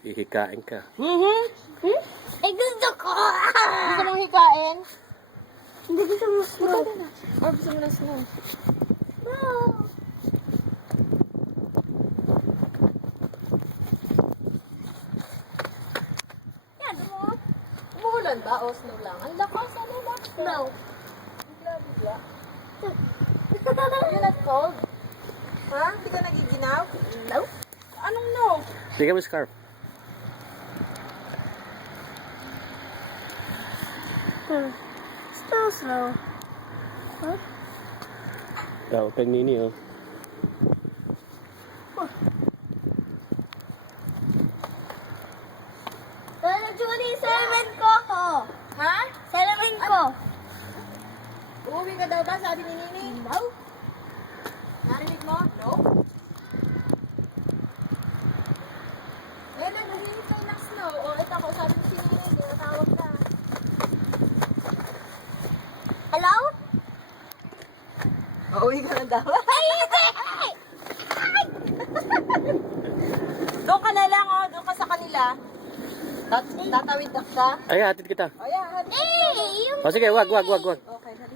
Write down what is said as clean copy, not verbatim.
Hihikain ka. Hmm? Ay, gusto ko! Gusto mong hikain? Hindi gusto mo snow. Or gusto mo na snow? No. Yan, mo. Umuulan ba o snow lang? Ang lakas, ano lang? Snow. Bigla. Are you not cold? Ha? Hindi ka nagiginaw? No. Anong no? Bigyan mo scarf. Still snow. Kay Nini, oh. Julie, salamin ko. Ha? Salamin ko. Uuwi ka daw ba? Sabi ni Nini? No. Narinig mo? No? Eh, naghihintay ng snow. O, ito ako, sabi ni si Nini, tinatawag ka. Hello? Uuwi ka na daw. Ay! Doon ka na lang, oh. Doon ka sa kanila. Tatawid ka? Ay, hatid kita. O, yan. Eh, yung O sige, wag. Okay, halika.